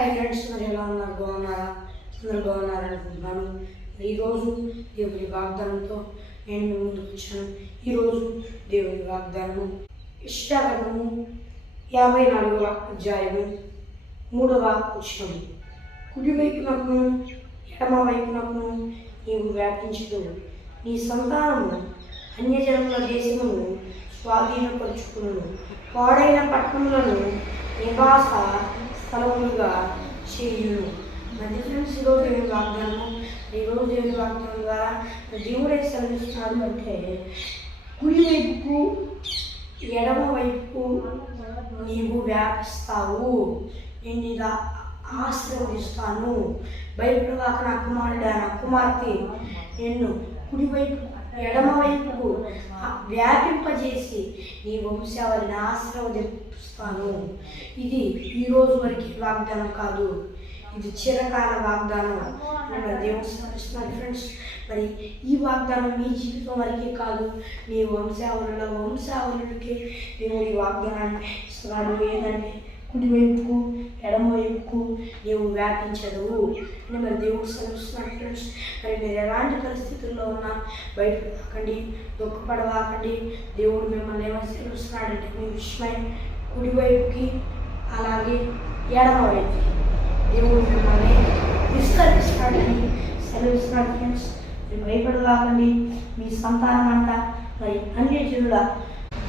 Hi friends, మరి ఎలా ఉన్నారు? బాగున్నారా? అందరూ బాగున్నారనుకుంటున్నాను. ఈరోజు దేవుని వాగ్దానంతో నేను మీ ముందుకు వచ్చాను. ఈరోజు దేవుని వాగ్దానము యెషయా 54వ అధ్యాయము 3వ వచనం. కుడివైపునకు ఎడమ వైపునకు నీవు వ్యాపించదు, నీ సంతానము అన్యజనముల దేశమును స్వాధీనపరుచుకును, పాడైన పట్టణములను నివాస స్థలములుగా చేయును. మరి ఫ్రెండ్స్, ఈరోజు దేవుని వాగ్దానం ద్వారా దేవుడే సెలవిస్తున్నాడు అంటే, కుడివైపుకు ఎడమ వైపుకు నీవు వ్యాపిస్తావు, నేను ఇలా ఆశీర్వదిస్తాను. భయపడవాక నా కుమారుడా, నా కుమార్తె, నిన్ను కుడివైపు ఎడమ వైపుకు వ్యాపింపజేసి నీ వంశావళిని ఆశీర్వదిస్తాను. ఇది ఈరోజు వరకు వాగ్దానం కాదు, ఇది చిరకాల వాగ్దానం. దేవుడు స్మరిస్తున్నాడు ఫ్రెండ్స్. మరి ఈ వాగ్దానం మీ జీవితం వరకే కాదు, మీ వంశావళులకి దేవుడు ఈ వాగ్దానాన్ని ఇస్తున్నాడు. ఏంటంటే, కుడివైపుకు ఎడమ వైపుకు నీవు వ్యాపించదు అని మరి దేవుడు సెలవిస్తున్నాడు ఫ్రెండ్స్. మరి మీరు ఎలాంటి పరిస్థితుల్లో ఉన్నా బయటపడకండి, దుఃఖపడవాకండి. దేవుడు మిమ్మల్ని ఏమని సెలవిస్తున్నాడంటే, మీ విషయమై కుడివైపుకి అలాగే ఎడమ వైపుకి దేవుడు మిమ్మల్ని విస్తరిస్తాడని సెలవిస్తున్నాడు ఫ్రెండ్స్. మీరు భయపడవాకండి. మీ సంతానం అంట మరి అన్యజనుల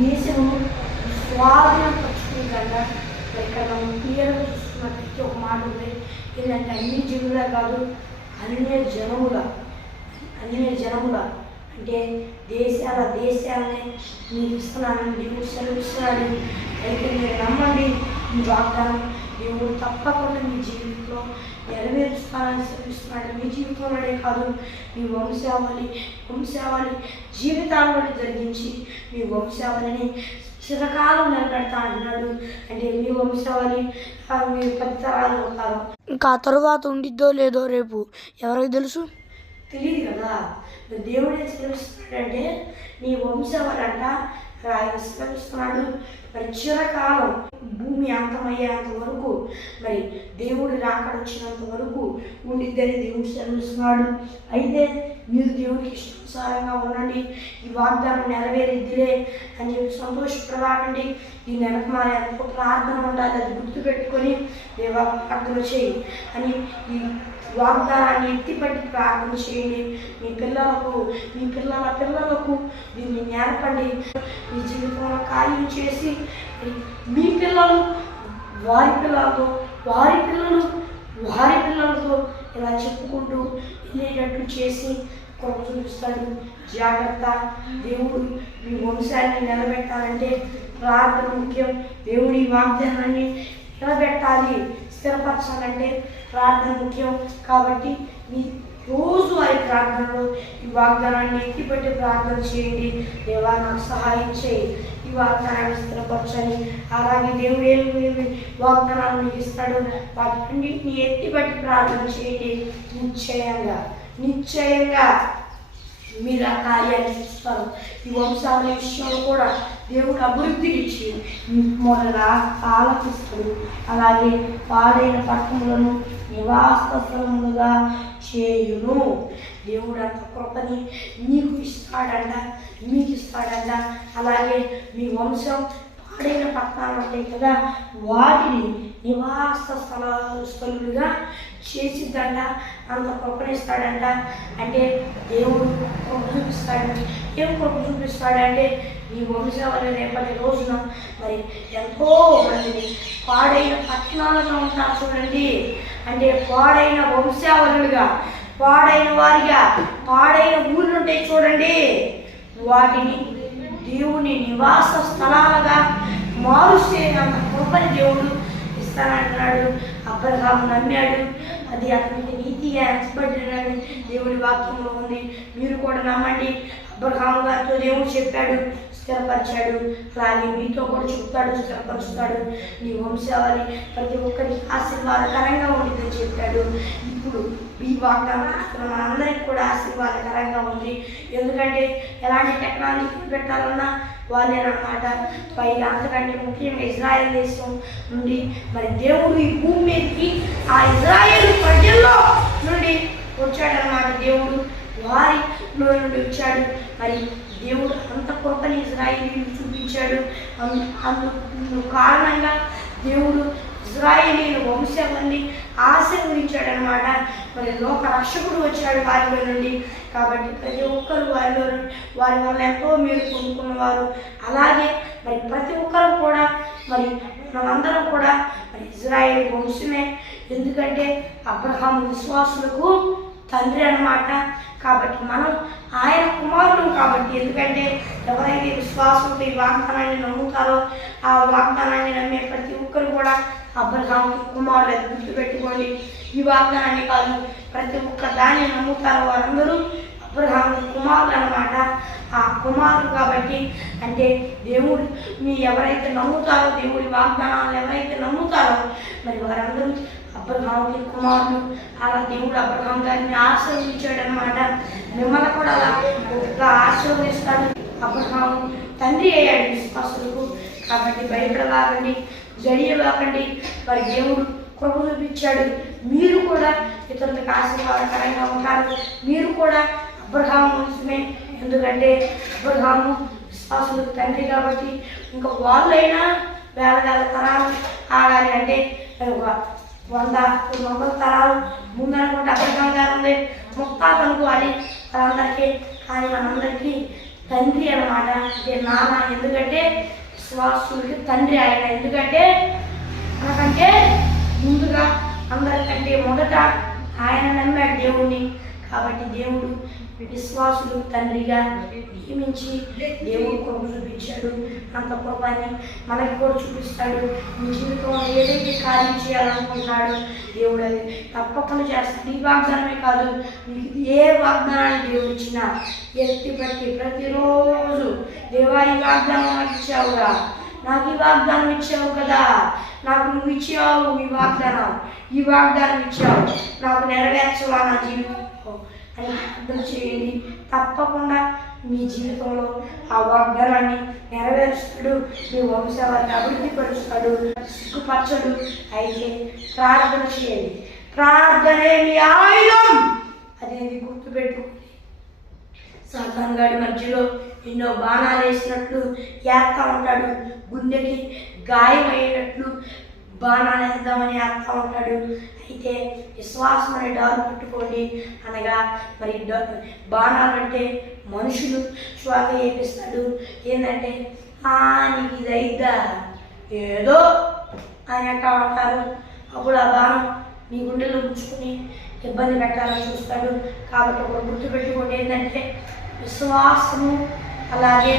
దేశము స్వాధీనపరుచుకుంటా. ఇక్కడ మనం క్లియర్గా చూసుకున్నట్టు ఒక మాట ఉంది. ఏంటంటే, అన్ని జనులే కాదు, అన్య జనముల అంటే దేశాలనే మీకు ఇస్తున్నానని దేవుడు సెలవిస్తున్నాడు. అయితే మీరు నమ్మండి, ఈ వాగ్దానం దేవుడు తప్పకుండా మీ జీవితంలో నెరవేరుస్తానని సెలవిస్తున్నాడు. మీ జీవితంలోనే కాదు, మీ వంశావళి జీవితాల్లో జరిగించి మీ వంశావళిని చిరకాలం నిలబెడతా అంటున్నాడు. అంటే మీ వంశావళి మీరు 10 తరాలు అవుతారు. ఇంకా తరువాత ఉండిద్దో లేదో రేపు ఎవరికి తెలుసు, తెలియదు కదా. దేవుడు ఏం సెలవిస్తున్నాడంటే, నీ వంశావళి అంట ఆయన సెలవిస్తున్నాడు. మరి చిరకాలం భూమి అంతమయ్యేంత వరకు, మరి దేవుడు రాకడొచ్చినంత వరకు ఉండిద్దని దేవుడు సెలవిస్తున్నాడు. అయితే మీరు దేవునికి ఇష్టానుసారంగా ఉండండి, ఈ వాగ్దానం నెరవేరిద్దిలే అని చెప్పి సంతోషపడవాకండి. ఈ నెలకు మరి ఎంతో ప్రార్థన ఉండాలి, అది గుర్తుపెట్టుకొని దేవా ప్రార్థన చేయి అని ఈ వాగ్దానాన్ని ఎత్తిపట్టి ప్రార్థన చేయండి. మీ పిల్లలకు దీన్ని నేర్పండి. మీ జీవితంలో కార్యం చేసి మీ పిల్లలు వారి పిల్లలతో ఇలా చెప్పుకుంటూ వెళ్ళేటట్టు చేసి కృప చూపిస్తాడు. జాగ్రత్త. దేవుడు మీ వంశాన్ని నిలబెట్టాలంటే ప్రార్థన ముఖ్యం. దేవుడి వాగ్దానాన్ని నిలబెట్టాలి, స్థిరపరచాలంటే ప్రార్థన ముఖ్యం. కాబట్టి మీ రోజువారి ప్రార్థనలో ఈ వాగ్దానాన్ని ఎత్తిపెట్టి ప్రార్థన చేయండి. దేవా, నాకు సహాయం చేయి, ఈ వాగ్దానాన్ని స్థిరపరచని. అలాగే దేవుడు ఏమి వాగ్దానాలు మీకు ఇస్తాడు, వాటిన్నింటినీ ఎత్తిపెట్టి ప్రార్థన చేయండి. నిశ్చయంగా మీరు ఆ కార్యాన్ని చూస్తారు. ఈ వంశావళి విషయంలో కూడా దేవుడు అభివృద్ధి ఇచ్చి మొదలా ఆలకిస్తాడు. అలాగే పాడైన పట్టణములను నివాస స్థలములుగా చేయును. దేవుడు అంత కృపని మీకు ఇస్తాడంట. అలాగే మీ వంశం పాడైన పట్టణాలు ఉంటాయి కదా, వాటిని నివాస స్థలులుగా చేసిద్దంట. అంత కృపనిస్తాడంట. అంటే దేవుడు కృప చూపిస్తాడు. ఏం కృప చూపిస్తాడంటే, ఈ వంశావళి రేపటి రోజున మరి ఎంతో మందిని పాడైన పట్టణాలుగా ఉంటారు చూడండి. అంటే పాడైన వంశావళులుగా, పాడైన వారిగా, పాడైన ఊళ్ళు ఉంటాయి చూడండి, వాటిని దేవుని నివాస స్థలాలుగా మారుస్తే అంత కృపని దేవుడు ఇస్తానంటున్నాడు. అబ్రహాము నమ్మాడు, అది అతనికి నీతిగా ఎంచబడినని దేవుడి వాక్యంలో ఉంది. మీరు కూడా నమ్మండి. అబ్రహాము గారితో దేవుడు చెప్పాడు, స్థిరపరిచాడు. అలాగే మీతో కూడా చెప్తాడు, స్థిరపరుస్తాడు. నీ వంశావళి ప్రతి ఒక్కరికి ఆశీర్వాదకరంగా ఉంటుందని చెప్పాడు. ఇప్పుడు ఈ వాగ్దానం మనందరికీ కూడా ఆశీర్వాదకరంగా ఉంది. ఎందుకంటే ఎలాంటి టెక్నాలజీ పెట్టాలన్నా వాళ్ళేనమాట. పైగా అంతకంటే ముఖ్యంగా ఇజ్రాయెల్ దేశం నుండి మరి దేవుడు ఈ భూమి మీదకి ఇజ్రాయేల్ ప్రజల్లో నుండి వచ్చాడనమాట. దేవుడు వారిలో నుండి వచ్చాడు. మరి దేవుడు అంత కృపని ఇజ్రాయేలీలకు చూపించాడు. అందుకు కారణంగా దేవుడు ఇజ్రాయేలీల వంశాన్ని ఆశీర్వదించాడనమాట. మరి లోక రక్షకుడు వచ్చాడు వారిలో నుండి. కాబట్టి ప్రతి ఒక్కరు వారిలో వారి వల్ల ఎంతో మేలు పొందుకున్నవారు. అలాగే మరి ప్రతి ఒక్కరు కూడా మరి మనమందరం కూడా మరి ఇజ్రాయేల్ వంశమే. ఎందుకంటే అబ్రహాం విశ్వాసులకు తండ్రి అన్నమాట. కాబట్టి మనం ఆయన కుమారుడు. కాబట్టి ఎందుకంటే ఎవరైతే విశ్వాసంతో ఈ వాగ్దానాన్ని నమ్ముతారో ఆ వాగ్దానాన్ని నమ్మే ప్రతి ఒక్కరు కూడా అబ్రహాం కుమారుడు. అది గుర్తుపెట్టుకోండి. ఈ వాగ్దానాన్ని కాదు, ప్రతి ఒక్క దాన్ని నమ్ముతారో వారందరూ అబ్రహాం కుమారుడు అన్నమాట. ఆ కుమారుడు కాబట్టి అంటే దేవుడు ఎవరైతే నమ్ముతారో, దేవుడి వాగ్దానాలను ఎవరైతే నమ్ముతారో మరి వారందరూ అబ్రహాంకి కుమారుడు. అలా దేవుడు అబ్రహాం గారిని ఆశీర్వదించాడు అనమాట. మిమ్మల్ని కూడా అలా ఆశీర్వదిస్తాడు. అబ్రహాం తండ్రి అయ్యాడు విశ్వాసులకు. కాబట్టి భయపడలాగండి, జడియలాగండి. మరి దేవుడు కృప చూపించాడు. మీరు కూడా ఇతరులకు ఆశీర్వాదకరంగా ఉంటారు. మీరు కూడా అబ్రహాం వంశమే. ఎందుకంటే అబ్రహాము విశ్వాసులకు తండ్రి కాబట్టి ఇంకా వాళ్ళైనా వేల వేల తరాలు ఆగాలి. అంటే 100 తరాలు ముందనుకుంటే అబ్రహాం గారు ఉంది, ముక్తాత్ అనుకోవాలి వాళ్ళందరికీ. కానీ మనందరికీ తండ్రి అన్నమాట. అంటే నాన్న. ఎందుకంటే విశ్వాసులకి తండ్రి ఆయన. ఎందుకంటే మనకంటే ముందుగా అందరికంటే మొదట ఆయన నమ్మాడు దేవుణ్ణి. కాబట్టి దేవుడు విశ్వాసులు తండ్రిగా నియమించి దేవుడు కృప చూపించాడు. అంత కృపని మనకి కూడా చూపిస్తాడు. మీ జీవితంలో ఏదైతే కార్యం చేయాలనుకుంటున్నాడో దేవుడు అది తప్పకుండా చేస్తాడు. ఈ వాగ్దానమే కాదు, మీకు ఏ వాగ్దానాన్ని దేవుడు ఇచ్చినా ఎత్తి పట్టి ప్రతిరోజు దేవా ఈ వాగ్దానం నాకు ఇచ్చావుగా, నాకు ఈ వాగ్దానం ఇచ్చావు కదా, నాకు నువ్వు ఇచ్చావు ఈ వాగ్దానం ఇచ్చావు, నాకు నెరవేర్చవా నా జీవితం అని అర్థం చేయండి. తప్పకుండా మీ జీవితంలో ఆ వాగ్దానాన్ని నెరవేరుస్తాడు. మీ వంశాన్ని అభివృద్ధి పరుస్తాడు, సిగ్గుపరచడు. అయితే ప్రార్థన చేయండి. ప్రార్థనే మీ ఆయుధం అనేది గుర్తుపెట్టుకోండి. సాతాను గాడి మధ్యలో ఎన్నో బాణాలు వేసినట్లు ఏస్తా ఉంటాడు. గుండెకి గాయమయ్యేటట్లు బాణాలు వేద్దామని వేస్తా ఉంటాడు. అయితే విశ్వాసం అనే డాలు పట్టుకోండి. అనగా మరి బాణాలు అంటే మనుషులు శ్వాస వేపిస్తాడు. ఏంటంటే నీకు ఇది అయిద్దా ఏదో అని అంటా ఉంటారు. అప్పుడు ఆ బాణం మీ గుండెలో ఉంచుకుని ఇబ్బంది పెట్టాలని చూస్తాడు. కాబట్టి ఒక గుర్తుపెట్టుకోండి, ఏంటంటే విశ్వాసము అలాగే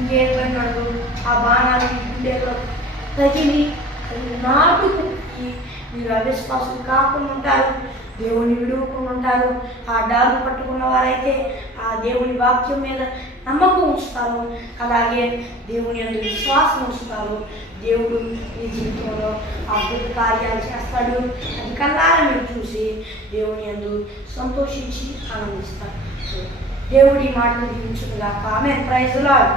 ఇంకేమన్నాడు, ఆ బాణాలు గుండెల్లో తగిలి నాటుకుని మీరు అవిశ్వాసం కాకుండా ఉంటారు, దేవుని విడువకుండా ఉంటారు. ఆ డాలు పట్టుకున్న వారైతే ఆ దేవుని వాక్యం మీద నమ్మకం ఉంచుతారు. అలాగే దేవుని యందు విశ్వాసం ఉంచుతారు. దేవుడు ఈ జీవితంలో అద్భుత కార్యాలు చేస్తాడు. అది కళ్ళారా మీరు చూసి దేవుని యందు సంతోషించి ఆనందిస్తారు. దేవుడి మాటలు దీవించుగాక. ఆమేన్. Praise the lord.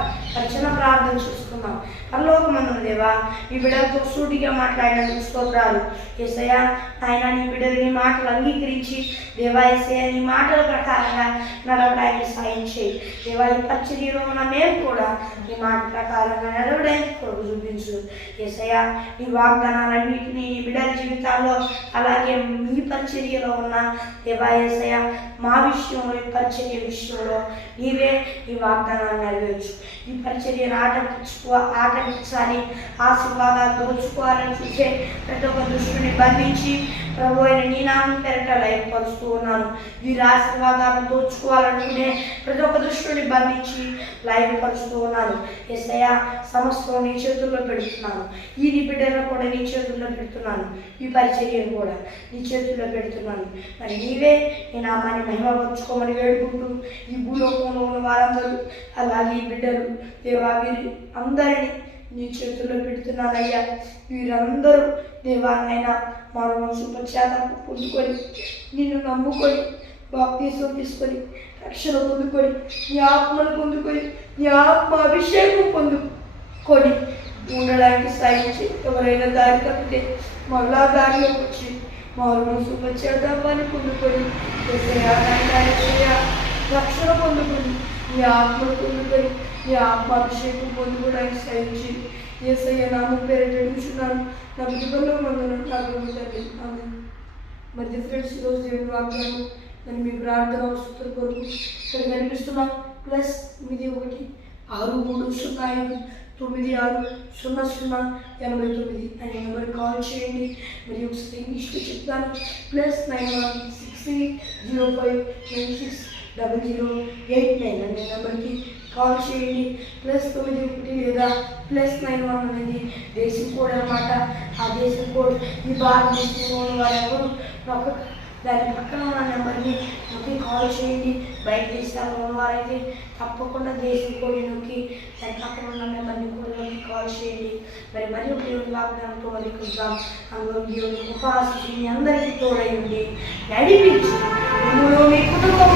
చిన్న ప్రార్థన చూసుకుందాం. పరలోకమందున్న దేవా, ఈ బిడ్డలతో సూటిగా మాట్లాడినందుకు స్తోత్రాలు. యేసయ్యా, ఆయన నీ బిడ్డలు నీ మాటలు అంగీకరించి దేవా యేసయ్యా నీ మాటల ప్రకారంగా నడవడానికి సాయం చేయి. దేవా ఈ పరిచర్యలో ఉన్న మేము కూడా నీ మాట ప్రకారంగా నడవడానికి కొరకు చూపించు. యేసయ్యా నీ వాగ్దానాలన్నింటినీ నీ బిడ్డల జీవితాల్లో అలాగే మీ పరిచర్యలో ఉన్న దేవా యేసయ్యా మా విషయంలో ఈ పరిచర్య విషయంలో నీవే ఈ వాగ్దానాన్ని నెరవేర్చు. ఈ పరిచర్యను ఆటంకించాలి, ఆశీర్వాదాలు దోచుకోవాలని చూసే ప్రతి ఒక్క దుష్టుని బంధించి ప్రభు అయిన నీ నామం పేరిట లయపరుస్తూ ఉన్నాను. వీరి ఆశీర్వాదాలను దోచుకోవాలనుకునే ప్రతి ఒక్క దుష్టుని బంధించి లయపరుస్తూ ఉన్నాను. యేసయ్యా సమస్తం నీ చేతుల్లో పెడుతున్నాను. ఈ నీ బిడ్డలను కూడా నీ చేతుల్లో పెడుతున్నాను. ఈ పరిచర్యను కూడా నీ చేతుల్లో పెడుతున్నాను. మరి నీవే నీ నామాన్ని మహిమపరుచుకోమని వేడుకుంటూ ఈ భూలోకంలో ఉన్న వారందరూ అలాగే ఈ బిడ్డలు దేవా వీరి అందరినీ నీ చేతుల్లో పెడుతున్నానయ్యా. వీరందరూ దేవాన్నైనా మారు మనసు పశ్చాత్తాపం పొందుకొని నిన్ను నమ్ముకొని బాప్తీసం తీసుకొని రక్షణ పొందుకొని నీ ఆత్మను పొందుకొని నీ ఆత్మ అభిషేకం పొందుకొని ఉండడానికి సాయించి ఎవరైనా దారి తప్పితే మళ్ళా దారిలోకి వచ్చి మామూలు శుభచేద్దామని పొందుకొని రక్షణ పొందుకొని నీ ఆత్మను పొందుకొని నీ ఆత్మాభిషేకం పొందుకోవడానికి సాయించి యేసయ్య నామం పేరు అడుగుచున్నాను నా బుద్ధిలో మందును నాకు తల్లి మరి ఫ్రెండ్స్ ఈరోజు దేవుని వాగ్దానం నేను మీ ప్రార్థన అవసరం కొరకు ఇక్కడ కనిపిస్తున్నాను +91 6305 960089 అనే నెంబర్ కాల్ చేయండి. మరి ఒకసారి ఇంగ్లీష్లో చెప్తాను +916059600089 అనే నెంబర్కి కాల్ చేయండి. +91 లేదా +91 అనేది దేశం కోడ్ అనమాట. ఆ దేశం కోడ్ ఈ భారతదేశంలో ఉన్న వారు ఎవరు దాని పక్కన ఉన్న నెంబర్ని నొక్కి కాల్ చేయండి. బయట దేశాల్లో ఉన్నవారైతే తప్పకుండా దేశం కోడి నొక్కి దాని పక్కన ఉన్న నెంబర్ని కూడా నొక్కి కాల్ చేయండి. మరి దేవుని వాగ్దానంతో మరి కొంచెం అందులో దేవుని ఉపవాసం అందరికీ తోడై ఉండి నడిపించి మీ కుటుంబం